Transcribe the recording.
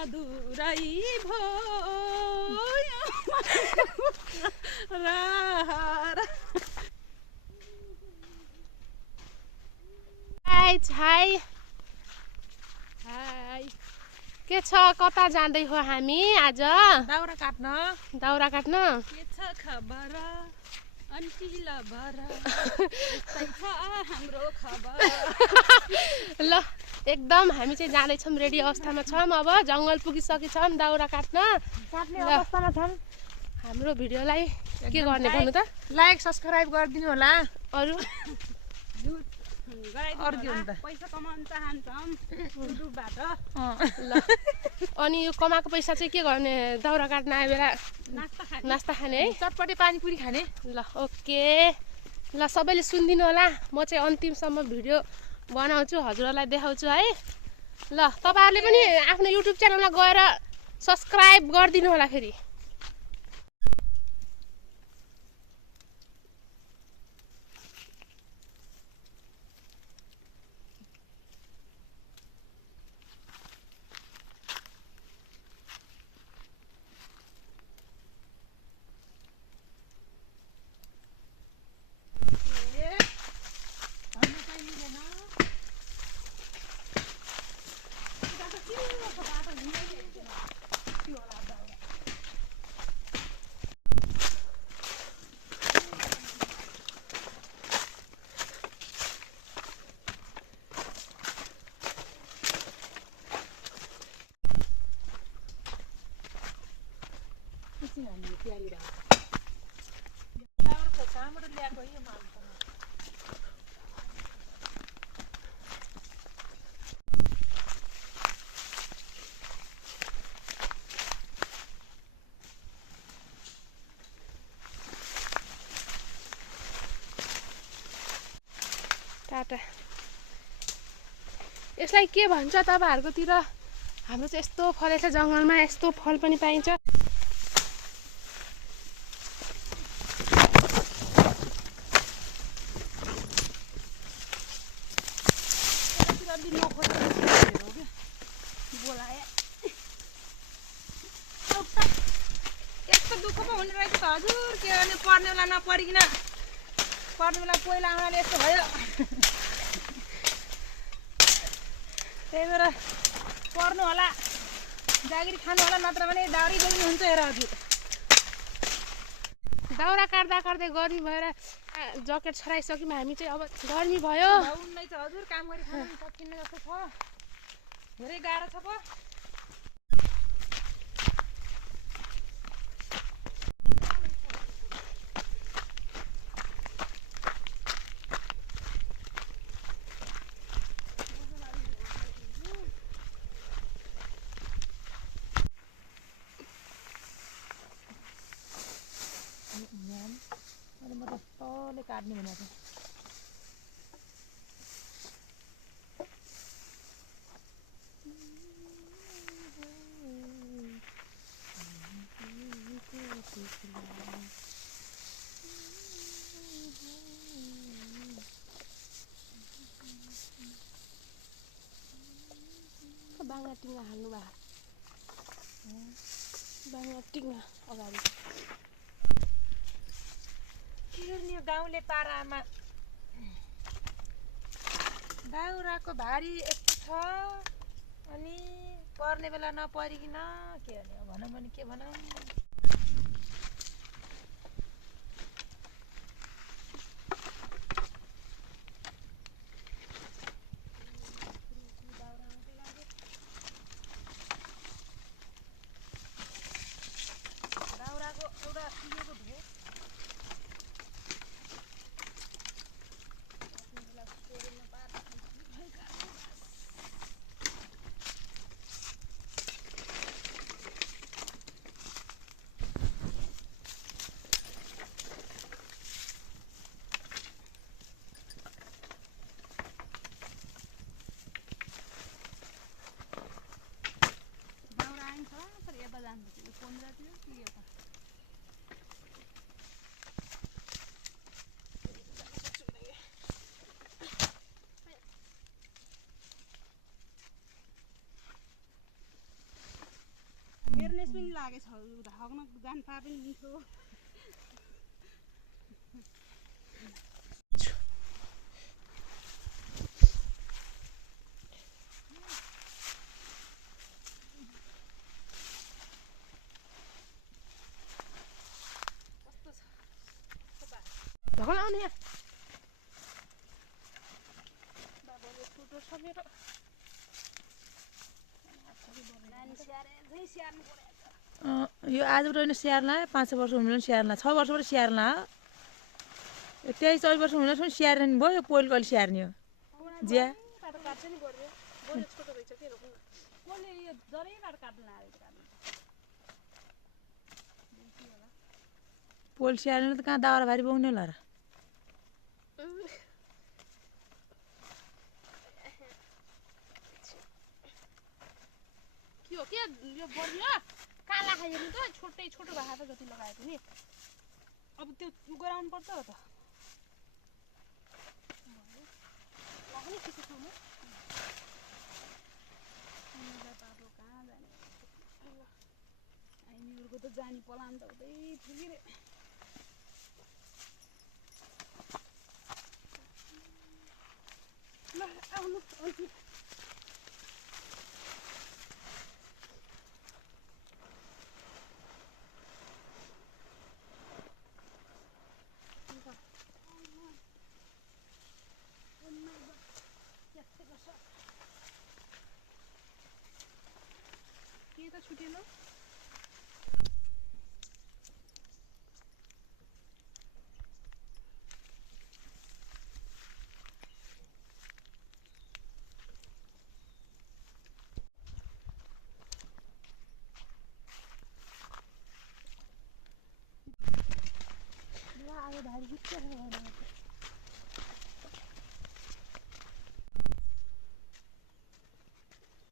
अधुरै भयो हाय हाय हाय के छ कता जाँदै हो हामी आज दाउरा काट्न के छ खबर आन्टी लबर यस्तै छ हाम्रो खबर ल एकदम हामी चाहिँ जाँदैछौँ रेडी अवस्थामा छौँ अब जङ्गल पुगिसकेछौँ दाउरा काट्ने अवस्थामा छन् हाम्रो भिडियोलाई के गर्ने भन्नु त लाइक सब्स्क्राइब गरिदिनु होला अरू पैसा कमाउन चाहन्छौँ युट्युबबाट ल अनि यो कमाएको पैसा चाहिँ के गर्ने दाउरा काट्न आए बेला नास्ता खाने है चटपटे पानीपुरी खाने ल ओके ल सबैले सुनिदिनु होला म चाहिँ अन्तिमसम्म भिडियो बनाउँछु हजुरहरूलाई देखाउँछु है ल तपाईँहरूले पनि आफ्नो युट्युब च्यानलमा गएर सब्स्क्राइब गरिदिनु होला फेरि टाटा यसलाई के भन्छ तपाईँहरूकोतिर हाम्रो चाहिँ यस्तो फलेछ जङ्गलमा यस्तो फल पनि पाइन्छ यस्तो दुःख पो हुने रहेछ त हजुर के गर्ने पढ्ने बेला नपढिकन पढ्ने बेला पहिला आमाले यस्तो भयो त्यही भएर पढ्नु होला जागिरी खानु होला नत्र भने दाउरी बेग्नी हुन्छ हेर हजुर दाउरा काट्दा काट्दै गर्मी भएर ज्याकेट छराइसक्यौँ हामी चाहिँ अब गर्मी भयो नै छ हजुर काम गरी खानु सकिन्न जस्तो छ धेरै गाह्रो छ पो तले काट्ने भनेको बाङ्गा टिङ्गा हाल्नु भयो बाङ्गा टिङ्गा अगाडि यो गाउँले पारामा दाउराको भारी यस्तो छ अनि पर्ने बेला नपरिकन के गर्ने भनौँ भने के भनौँ दाउराको एउटा पिएको धुलो पनि लागेछ उता हग्न जान पाए पनि मिठो ढकल आउने यहाँ बाबाले छोटो छ मेरो नानी स्याहारे झै स्याहार्नु पर्यो यो आजबाट होइन स्याहार्ला 5 वर्ष हुनु पनि स्याहार्ला 6 वर्षबाट स्याहार्ला 23-24 वर्ष हुनु पनि स्याहार्ने नि भयो यो पोइलको अहिले स्याहार्ने हो ज्या बाटो काट्छ नि बढ्यो बढ्यो छोटो रहेछ के रोक्नु कसले यो जरैबाट काट्नु आएको काट्नु पोइल स्याहार्ने त कहाँ दाउरा भारी बोक्ने होला र के हो के यो बढ्यो काला खाइयो त छोटै छोटो भएको छ जति लगाएको नि अब त्यो गराउनु पर्छ हो त लाग्ने किसी ठाउँमा बाटो कहाँ जाने आइनीहरूको त जानी पलान त हुँदै थियो रे ल आउनु के त छुटेन आज भारी